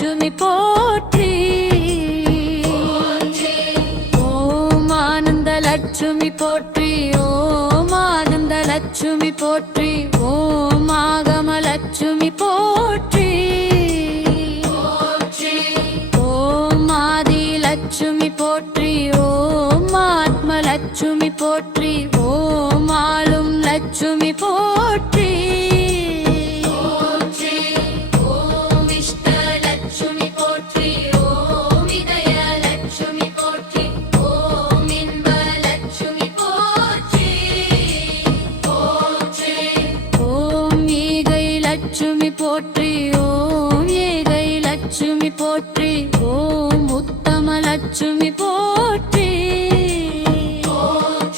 லட்சுமி போற்றி. ஓம் ஆனந்த லட்சுமி போற்றி. ஓம் ஆனந்த லட்சுமி போற்றி. ஓம் ஆகம லட்சுமி போற்றி. ஓம் ஆதி லட்சுமி போற்றி. ஓம் ஆத்ம லட்சுமி போற்றி. ஓம் ஆளும் லட்சுமி போற்றி. லட்சுமி போற்றி. ஓம் ஏகை லட்சுமி போற்றி. ஓம் உத்தம லட்சுமி போற்றி. ஓம்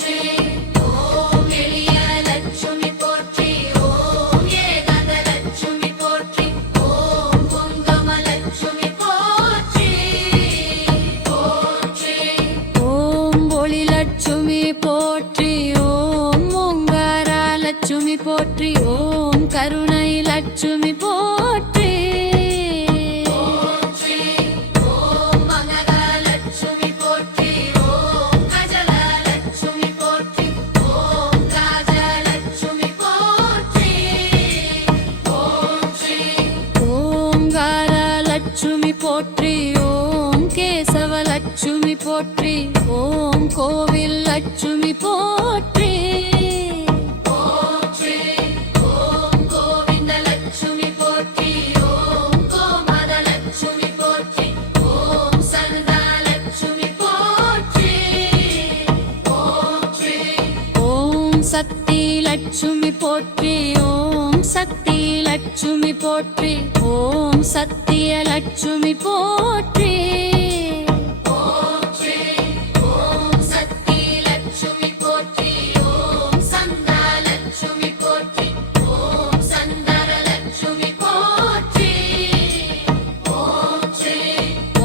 எளிய லட்சுமி போற்றி. ஓம் ஏகத லட்சுமி போற்றி. ஓம் குங்கம லட்சுமி போற்றி. ஓம் ஒளி லட்சுமி போற்றி. ஓம் ஓங்கார லட்சுமி போற்றி. ஓம் கருணை லட்சுமி போற்றி. ஓம் மகர லட்சுமி போற்றி. ஓம் கஜல லட்சுமி போற்றி. ஓம் ராஜ லட்சுமி போற்றி. ஓங்கார லட்சுமி போற்றி. ஓம் கேசவ லட்சுமி போற்றி. ஓம் கோவில் லட்சுமி போற்றி. சக்தி லட்சுமி போற்றி. ஓம் சக்தி லட்சுமி போற்றி. ஓம் சத்திய லட்சுமி போற்றி. ஓம் சக்தி லட்சுமி போற்றி. ஓம் சந்தா லட்சுமி போற்றி. ஓம் சந்தர லட்சுமி போற்றி.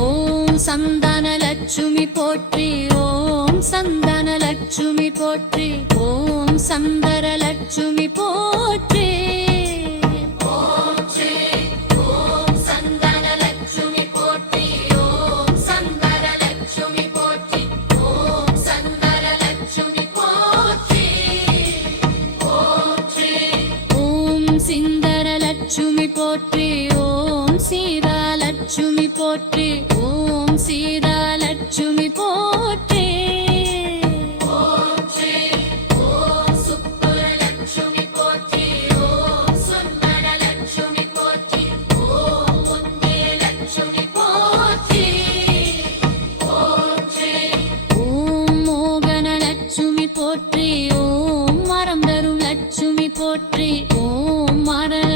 ஓம் சந்தன லட்சுமி போற்றி. ஓம் சந்தன லட்சுமி போற்றி. ஓம் சந்தர லட்சுமி போற்றி. ஓம் சந்தன லட்சுமி போற்றி. ஓம் சந்தர லட்சுமி போற்றி. ஓம் சந்தர லட்சுமி போற்றி. ஓம் சிந்தர லட்சுமி போற்றி. ஓம் சீதா லட்சுமி போற்றி. ஓம் சீதா லட்சுமி போற்றி. போற்றி. ஓம் மரண லட்சுமி போற்றி. ஓம் மரமரு லட்சுமி போற்றி. ஓம் மரகு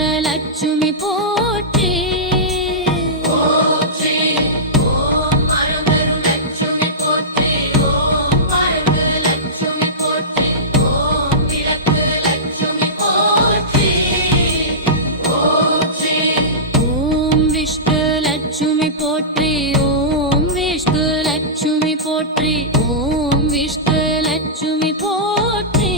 லட்சுமி போற்றி. ஓம் விளக்கு லட்சுமி போற்றி. ஓம் விஷ்ணு லட்சுமி போற்றி. ஓம் விஷ்ணு லட்சுமி போற்றி. ஓம் விஷ்ணு லட்சுமி போற்றி.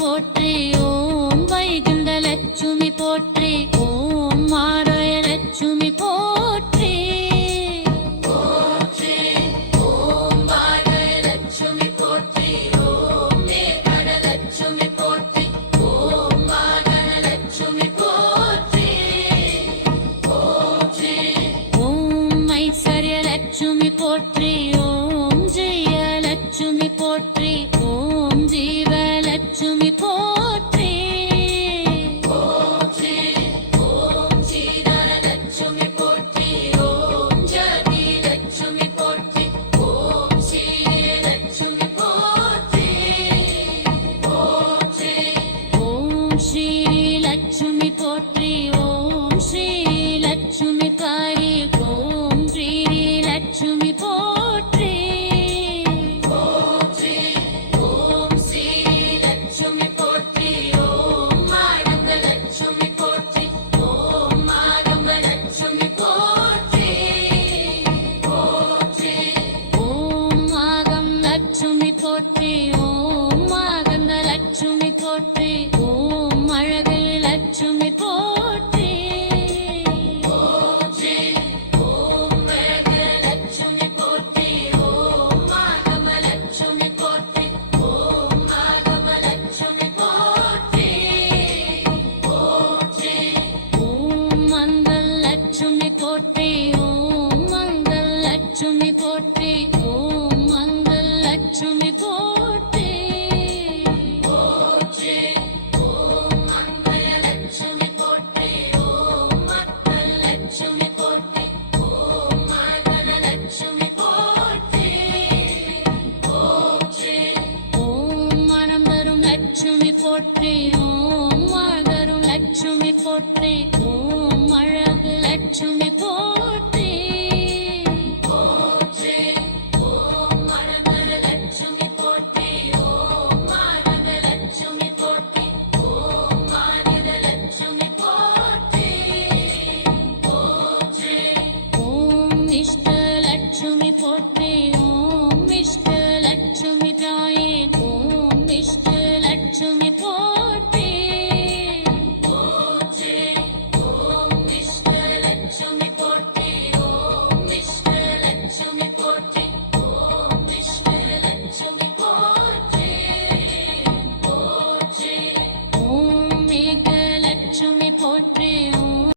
போற்றி. ஓம் வைகுண்ட லட்சுமி போற்றி. ஓம் மாரய லட்சுமி போற்றி. ஓம் மாரய லட்சுமி போற்றி. ஓம் மேகட லட்சுமி போற்றி. ஓம் வாகன லட்சுமி போற்றி. ஓம் ஐஸ்வர்ய லட்சுமி போற்றி. ஓம் ஜெய லட்சுமி போற்றி. ஓம் ஜீவ லட்சுமி போற்றி. ஓம் சீதர லட்சுமி போற்றி. ஓம் ஜதி லட்சுமி போற்றி. ஓம் ஸ்ரீ லட்சுமி போற்றி. ஓம் ஸ்ரீ லட்சுமி போற்றி. ஓம் ஸ்ரீ லட்சுமி காரி. ஓம் ஸ்ரீ லட்சுமி போற்றி. ஓம் ஸ்ரீ லட்சுமி போற்றி. போற்றி ஓம் மாகந்த லட்சுமி போற்றி ஓம் அழகு லட்சுமி போற்றி ஓம் ஸ்ரீ ஓம் அழகு லட்சுமி போற்றி ஓம் மாகம லட்சுமி போற்றி ஓம் மாகம லட்சுமி போற்றி ஓம் ஸ்ரீ ஓம் மங்கள் லட்சுமி போற்றி ஓம் மங்கள் லட்சுமி போற்றி ஓம் மங்கள் லட்சுமி போற்றி போற்றி ஓம் மங்கள் லட்சுமி போற்றி ஓம் மங்கள் லட்சுமி போற்றி ஓம் மங்கள லட்சுமி போற்றி போற்றி ஓம் மனம் தரும் லட்சுமி போற்றி ஓம் வாழ்தரும் லட்சுமி போற்றி ஓம் அழகு லட்சுமி போற்றி போற்றி ஓம் மனமர லட்சுமி போற்றி ஓம் மானவ லட்சுமி போற்றி ஓம் மானிட லட்சுமி போற்றி போற்றி ஓம் இஷ்ட லட்சுமி போற்றி ஓம் இஷ்ட லட்சுமி தாயே ஓம் இஷ்ட லட்சுமி போற்றி போற்றி ஓம் இஷ்ட லட்சுமி போற்றி ஓம் இஷ்ட லட்சுமி போற்றி ஓம் இஷ்ட லட்சுமி போற்றி போற்றி ஓம் மேக லட்சுமி போற்றி